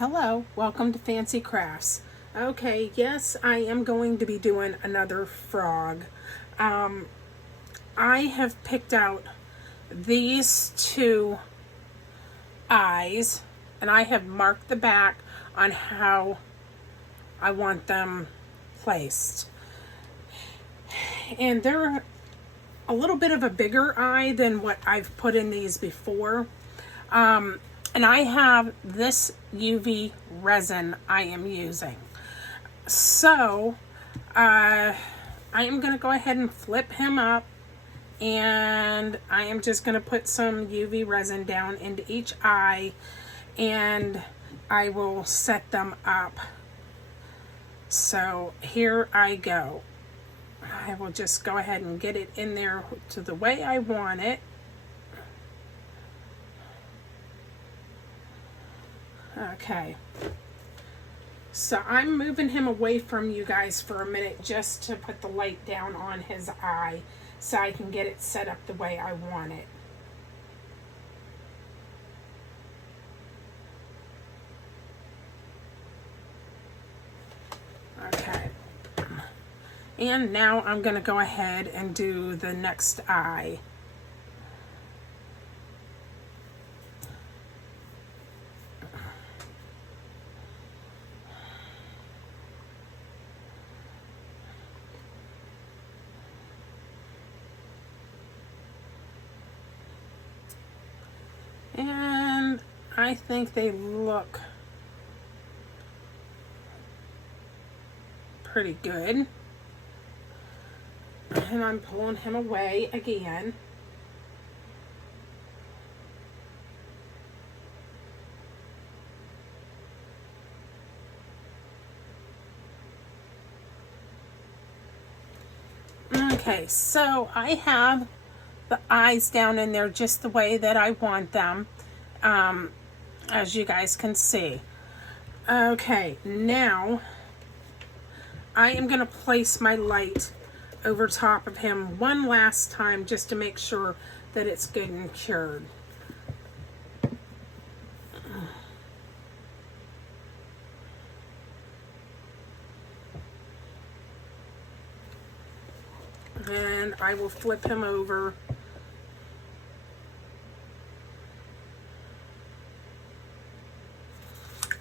Hello, welcome to Fancy Crafts. Okay, yes, I am going to be doing another frog. I have picked out these two eyes and I have marked the back on how I want them placed. And they're a little bit of a bigger eye than what I've put in these before. And I have this UV resin I am using. So, I am going to go ahead and flip him up, and I am just going to put some UV resin down into each eye, and I will set them up. So here I go. I will just go ahead and get it in there to the way I want it. Okay. So I'm moving him away from you guys for a minute just to put the light down on his eye so I can get it set up the way I want it. Okay. And now I'm going to go ahead and do the next eye. And I think they look pretty good. And I'm pulling him away again. Okay, so I have the eyes down in there just the way that I want them, as you guys can see. Okay, now I am going to place my light over top of him one last time just to make sure that it's good and cured. And I will flip him over.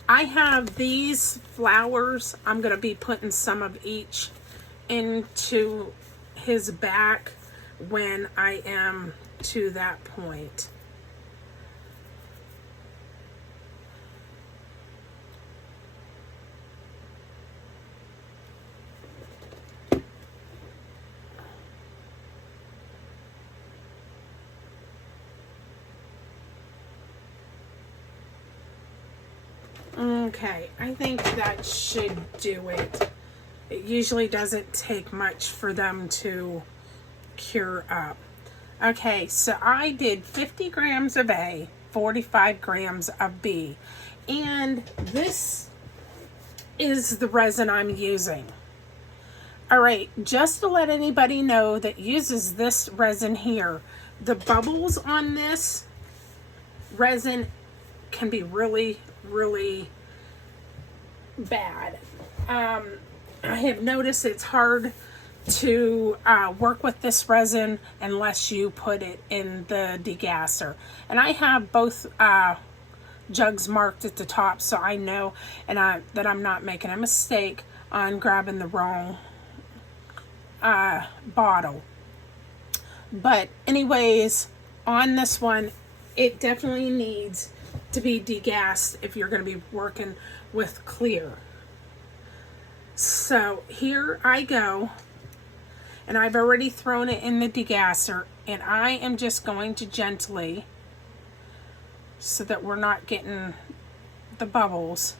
I have these flowers. I'm going to be putting some of each into his back when I am to that point. Okay, I think that should do it. It usually doesn't take much for them to cure up. Okay, so I did 50 grams of A, 45 grams of B, and this is the resin I'm using. All right, just to let anybody know that uses this resin here, the bubbles on this resin can be really bad. I have noticed it's hard to work with this resin unless you put it in the degasser. And I have both jugs marked at the top so I know that I'm not making a mistake on grabbing the wrong bottle. But anyways, on this one, it definitely needs to be degassed if you're going to be working with clear. So here I go, and I've already thrown it in the degasser, and I am just going to gently, so that we're not getting the bubbles,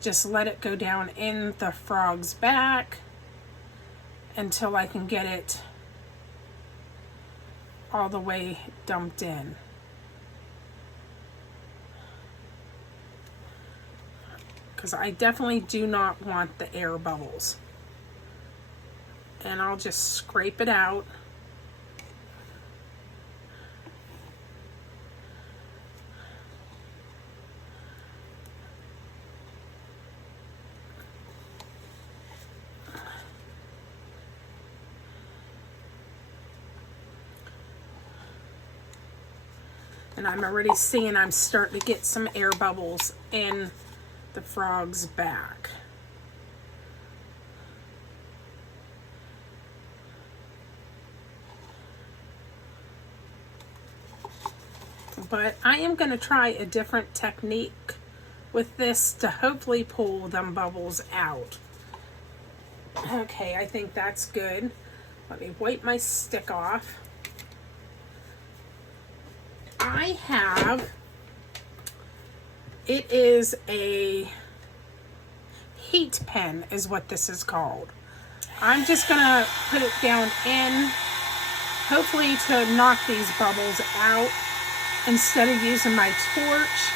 just let it go down in the frog's back until I can get it all the way dumped in. Because I definitely do not want the air bubbles. And I'll just scrape it out. And I'm already seeing I'm starting to get some air bubbles in the frog's back. But I am going to try a different technique with this to hopefully pull them bubbles out. Okay, I think that's good. Let me wipe my stick off. I have, it is a heat pen is what this is called. I'm just gonna put it down in, hopefully to knock these bubbles out instead of using my torch.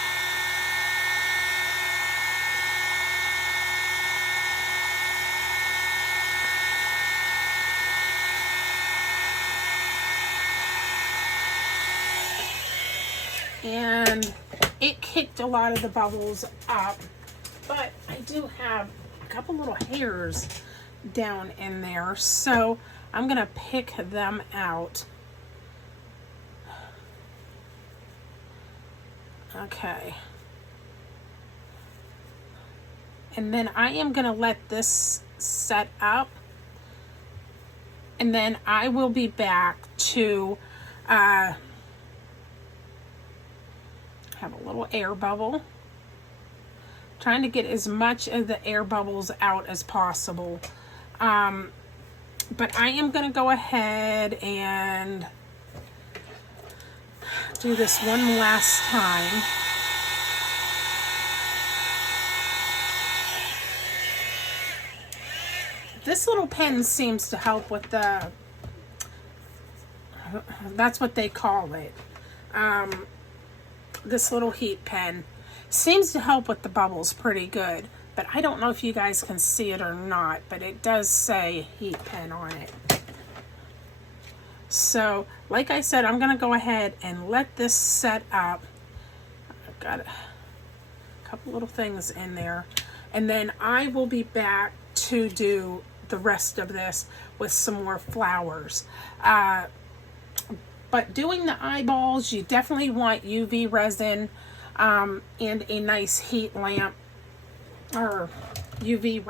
And it kicked a lot of the bubbles up, but I do have a couple little hairs down in there, so I'm gonna pick them out. Okay. And then I am gonna let this set up, and then I will be back to have a little air bubble. Trying to get as much of the air bubbles out as possible. But I am going to go ahead and do this one last time. This little pen seems to help with the, that's what they call it. This little heat pen seems to help with the bubbles pretty good, but I don't know if you guys can see it or not, but it does say heat pen on it. So like I said, I'm gonna go ahead and let this set up. I've got a couple little things in there, and then I will be back to do the rest of this with some more flowers. But doing the eyeballs, you definitely want UV resin and a nice heat lamp or UV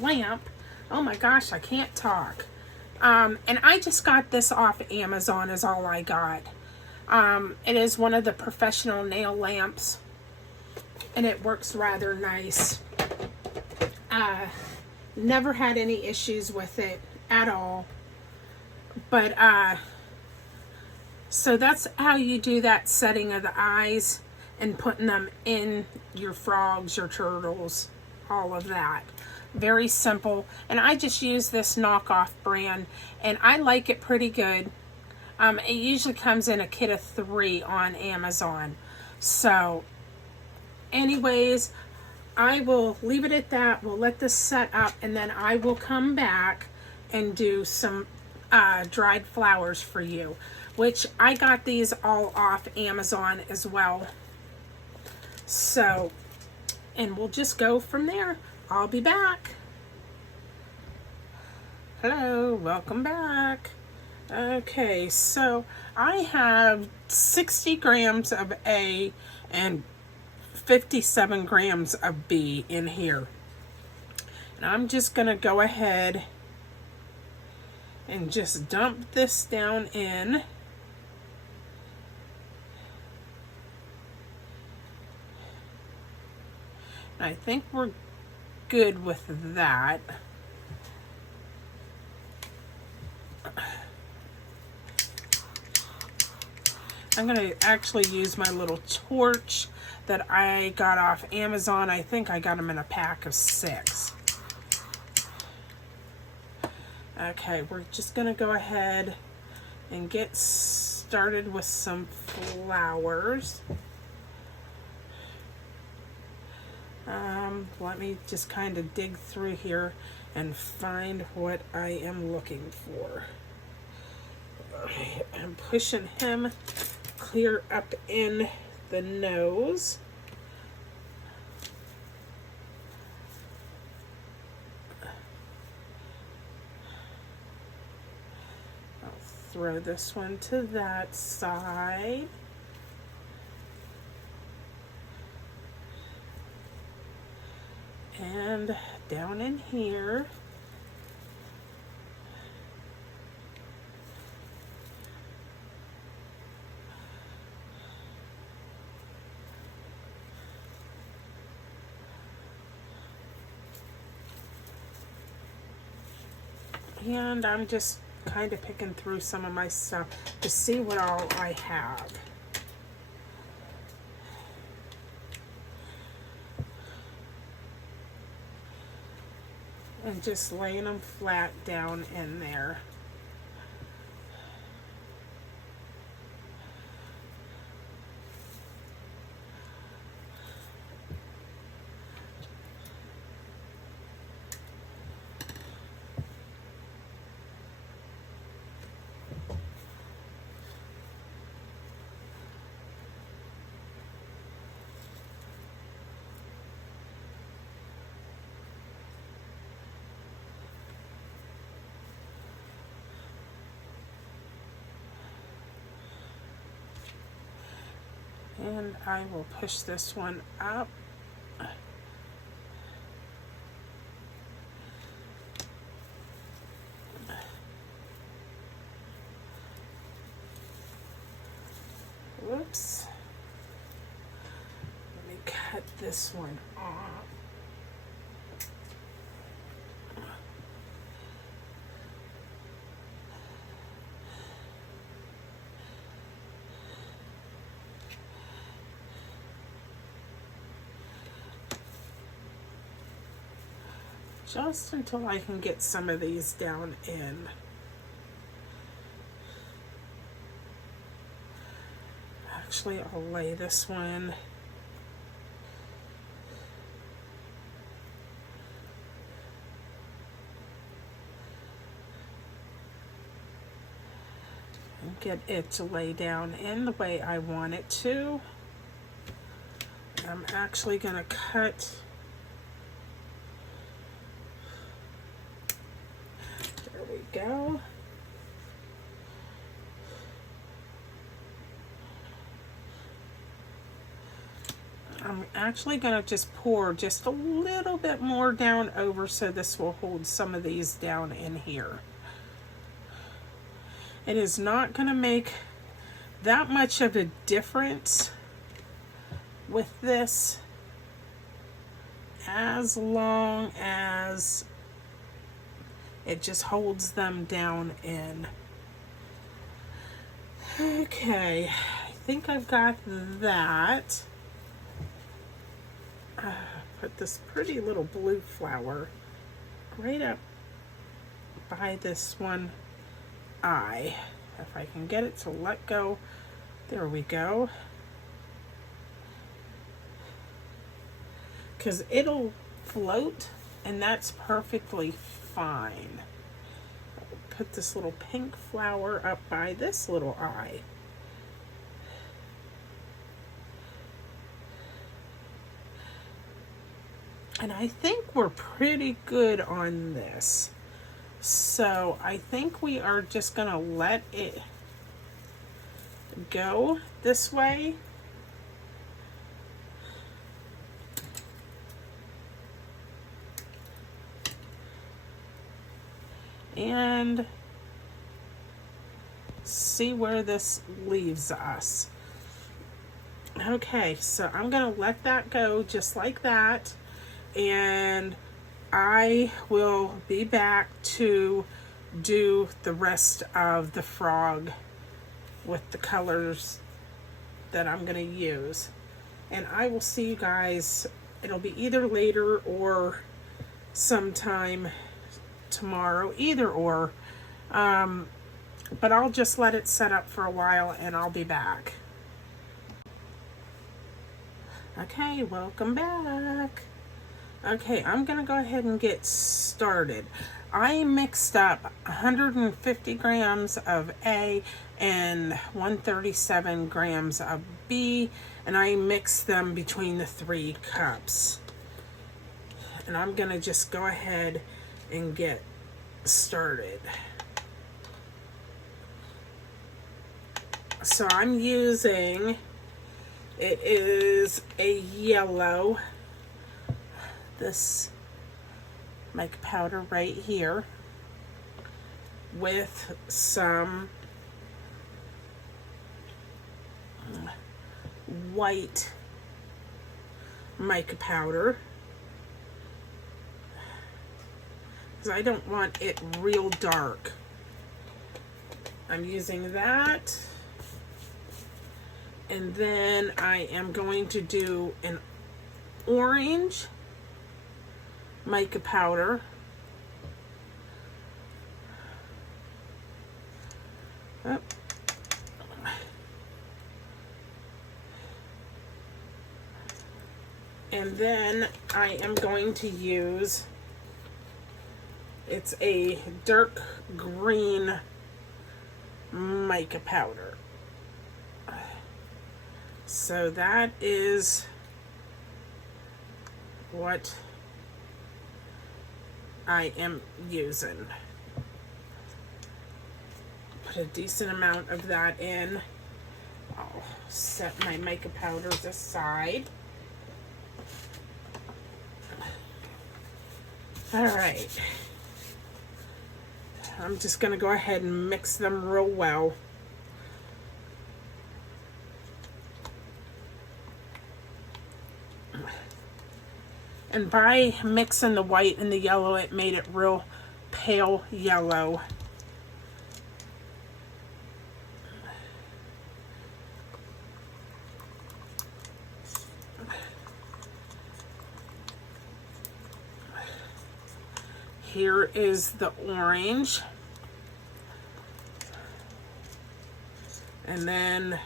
lamp. Oh my gosh, I can't talk. And I just got this off Amazon is all I got. It is one of the professional nail lamps, and it works rather nice. Never had any issues with it at all. But so that's how you do that setting of the eyes and putting them in your frogs, your turtles, all of that. Very simple. And I just use this knockoff brand, and I like it pretty good. It usually comes in a kit of 3 on Amazon. So anyways, I will leave it at that. We'll let this set up, and then I will come back and do some dried flowers for you, which I got these all off Amazon as well. So, and we'll just go from there. I'll be back. Hello, welcome back. Okay, so I have 60 grams of A and 57 grams of B in here. And I'm just gonna go ahead and just dump this down in. I think we're good with that. I'm going to actually use my little torch that I got off Amazon. I think I got them in a pack of 6. Okay, we're just going to go ahead and get started with some flowers. Let me just kind of dig through here and find what I am looking for. I'm pushing him clear up in the nose. I'll throw this one to that side. And down in here. And I'm just kind of picking through some of my stuff to see what all I have. And just laying them flat down in there. And I will push this one up. Whoops. Let me cut this one off. Just until I can get some of these down in. Actually, I'll lay this one. And get it to lay down in the way I want it to. I'm actually going to cut. There we go. I'm actually going to just pour just a little bit more down over so this will hold some of these down in here. It is not going to make that much of a difference with this as long as it just holds them down in. Okay, I think I've got that. Put this pretty little blue flower right up by this one eye. If I can get it to let go. There we go. Because it'll float, and that's perfectly fine. Put this little pink flower up by this little eye. And I think we're pretty good on this. So I think we are just gonna let it go this way. And see where this leaves us. Okay, so I'm gonna let that go just like that. And I will be back to do the rest of the frog with the colors that I'm going to use. And I will see you guys, it'll be either later or sometime tomorrow, either or. But I'll just let it set up for a while and I'll be back. Okay, welcome back. Okay, I'm gonna go ahead and get started. I mixed up 150 grams of A and 137 grams of B, and I mixed them between the 3 cups. And I'm gonna just go ahead and get started. So I'm using, it is a yellow. this mica powder right here with some white mica powder, because I don't want it real dark. I'm using that, and then I am going to do an orange mica powder. Oh. And then I am going to use, it's a dark green mica powder. So that is what I am using. Put a decent amount of that in. I'll set my mica powders aside. All right. I'm just going to go ahead and mix them real well. And by mixing the white and the yellow, it made it real pale yellow. Here is the orange. And then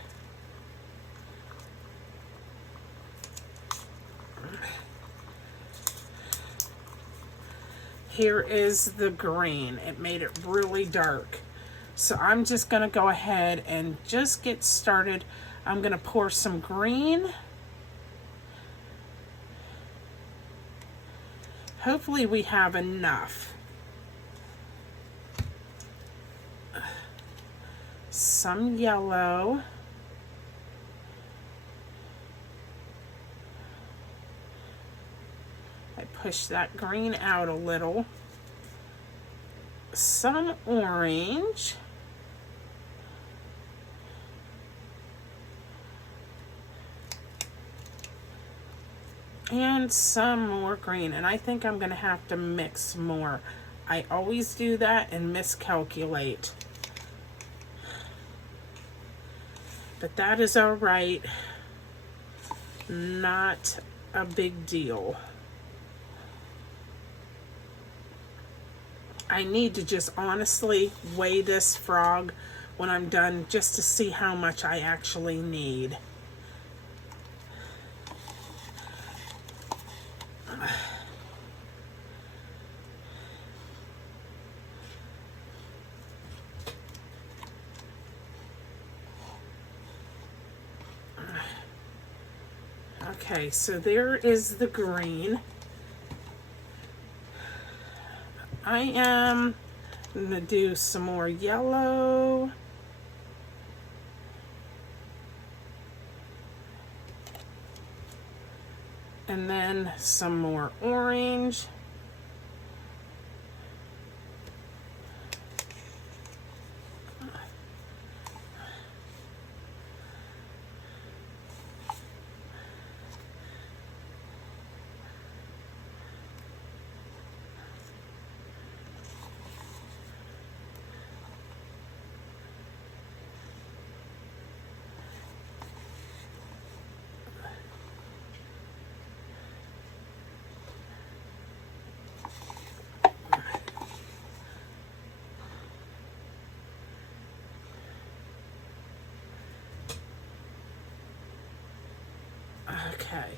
here is the green. It made it really dark. So I'm just going to go ahead and just get started. I'm going to pour some green. Hopefully we have enough. Some yellow. I push that green out a little. Some orange. And some more green, and I think I'm gonna have to mix more. I always do that and miscalculate, but that is all right. Not a big deal. I need to just honestly weigh this frog when I'm done, just to see how much I actually need. Okay, so there is the green. I am going to do some more yellow. And then some more orange. Okay,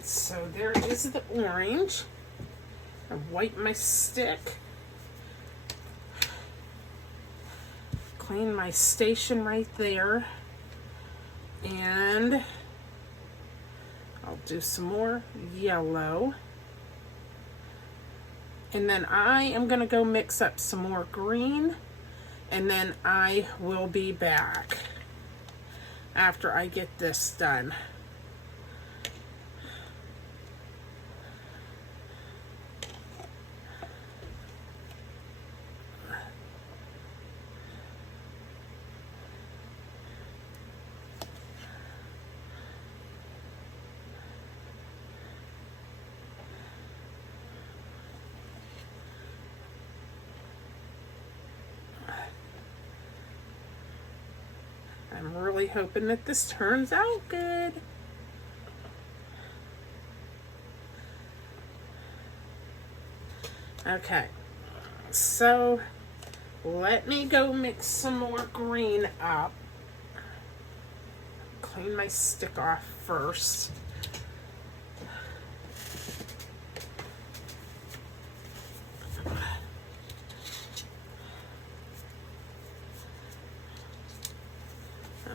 so there is the orange. I wipe my stick. Clean my station right there. And I'll do some more yellow. And then I am going to go mix up some more green. And then I will be back after I get this done. I'm really hoping that this turns out good. Okay, so let me go mix some more green up. Clean my stick off first.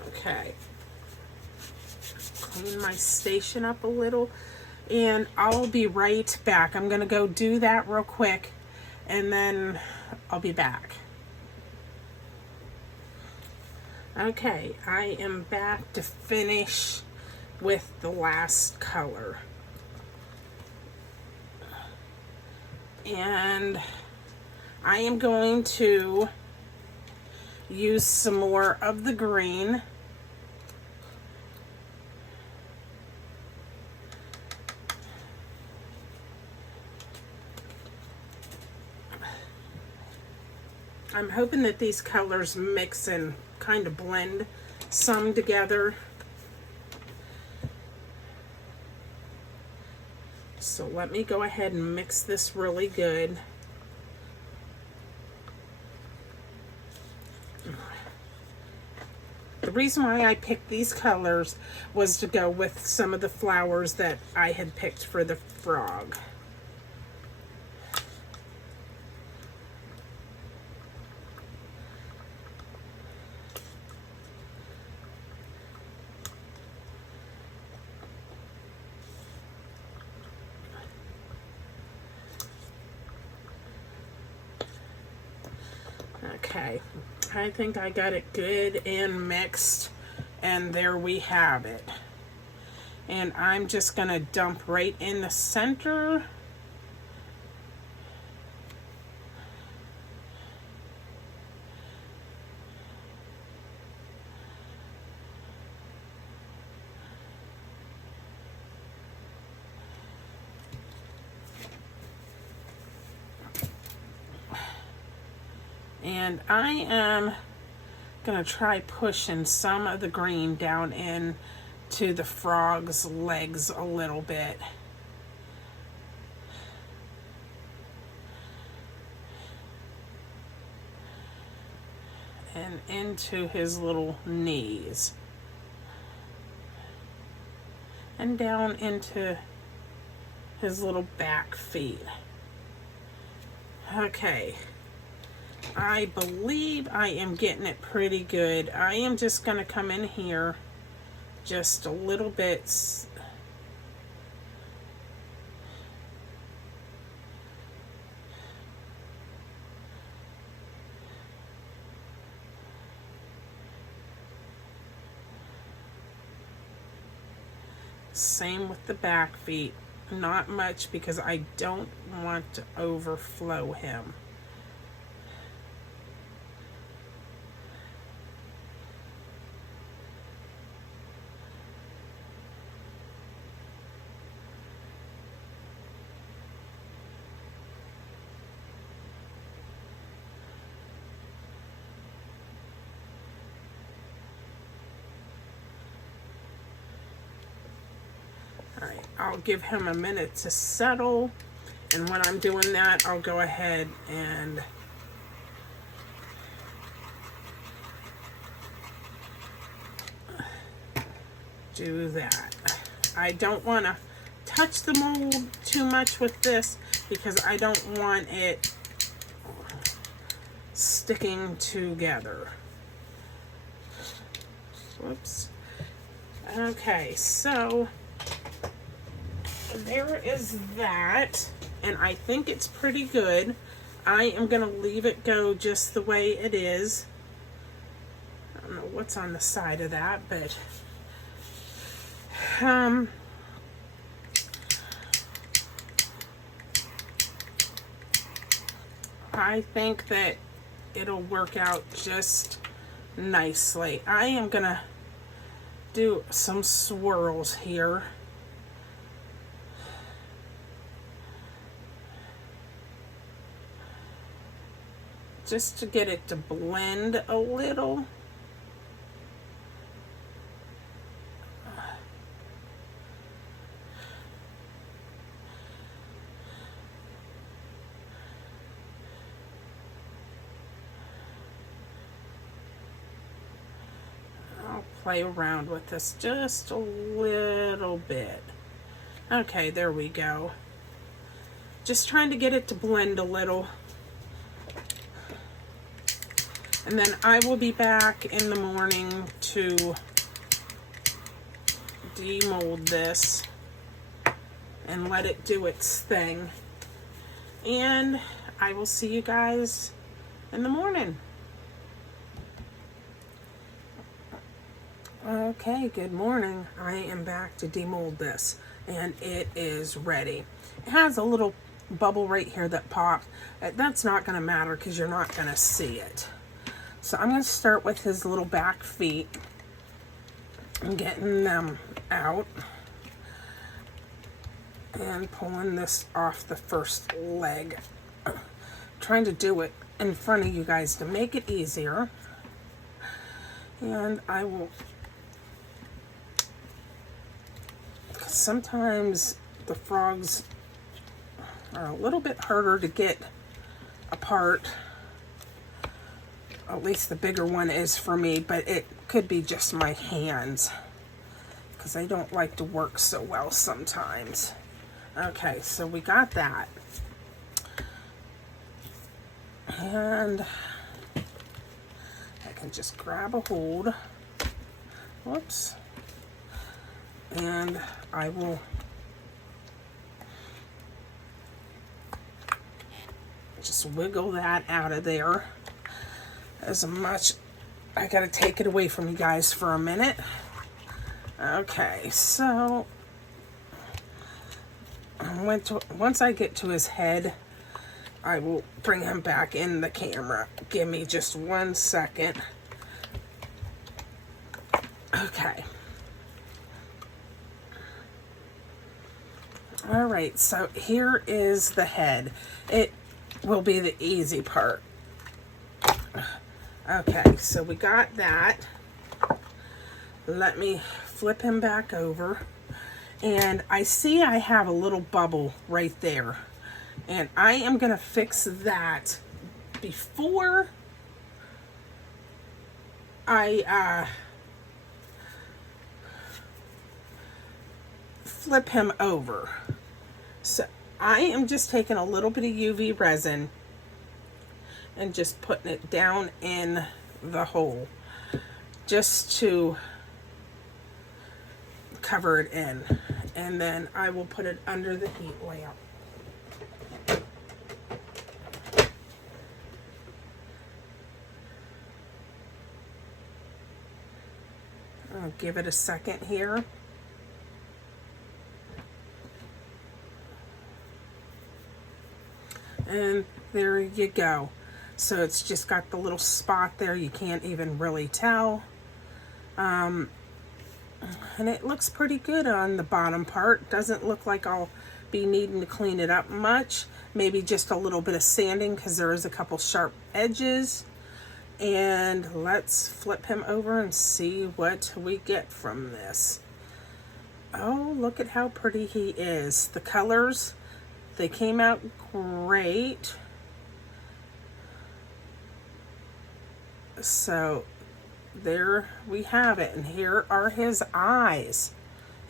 Okay. Clean my station up a little, and I'll be right back. I'm gonna go do that real quick, and then I'll be back. Okay, I am back to finish with the last color. And I am going to use some more of the green. I'm hoping that these colors mix and kind of blend some together. So let me go ahead and mix this really good. The reason why I picked these colors was to go with some of the flowers that I had picked for the frog. Okay, I think I got it good and mixed, and there we have it. And I'm just gonna dump right in the center. And I am gonna try pushing some of the green down in to the frog's legs a little bit. And into his little knees. And down into his little back feet. Okay. I believe I am getting it pretty good. I am just going to come in here just a little bit. Same with the back feet. Not much because I don't want to overflow him. Alright, I'll give him a minute to settle, and when I'm doing that, I'll go ahead and do that. I don't want to touch the mold too much with this because I don't want it sticking together. Whoops. Okay, so there is that, and I think it's pretty good. I am going to leave it go just the way it is. I don't know what's on the side of that, but I think that it'll work out just nicely. I am going to do some swirls here. Just to get it to blend a little. play around with this just a little bit. Okay, there we go. Just trying to get it to blend a little. And then I will be back in the morning to demold this and let it do its thing. And I will see you guys in the morning. Okay, good morning. I am back to demold this, and it is ready. It has a little bubble right here that popped. That's not going to matter because you're not going to see it. So I'm going to start with his little back feet and getting them out and pulling this off the first leg. Trying to do it in front of you guys to make it easier. And I will... Sometimes the frogs are a little bit harder to get apart. At least the bigger one is for me, but it could be just my hands because they don't like to work so well sometimes. Okay, so we got that. And I can just grab a hold. Whoops. And I will just wiggle that out of there as much. I gotta take it away from you guys for a minute. Okay, so once I get to his head, I will bring him back in the camera. Give me just 1 second. Okay. All right, so here is the head. It will be the easy part. Okay, so we got that. Let me flip him back over. And I see I have a little bubble right there. And I am going to fix that before I flip him over. So I am just taking a little bit of UV resin and just putting it down in the hole just to cover it in. And then I will put it under the heat lamp. I'll give it a second here. And there you go. So it's just got the little spot there. You can't even really tell. And it looks pretty good on the bottom part. Doesn't look like I'll be needing to clean it up much. Maybe just a little bit of sanding because there is a couple sharp edges. And let's flip him over and see what we get from this. Oh, look at how pretty he is. The colors, they came out great. So there we have it. And here are his eyes.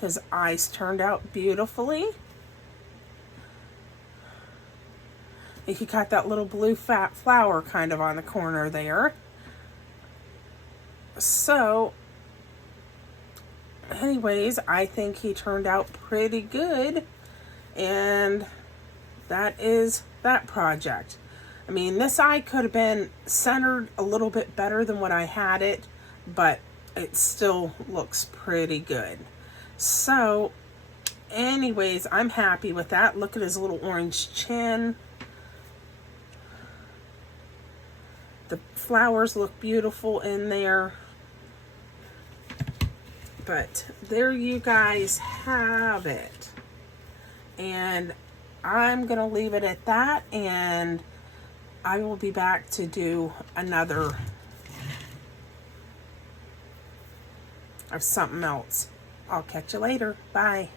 His eyes turned out beautifully. He got that little blue fat flower kind of on the corner there. So, anyways, I think he turned out pretty good. And that is that project. I mean, this eye could have been centered a little bit better than what I had it, but it still looks pretty good. So, anyways, I'm happy with that. Look at his little orange chin. The flowers look beautiful in there. But there you guys have it. And I'm going to leave it at that. And I will be back to do another of something else. I'll catch you later. Bye.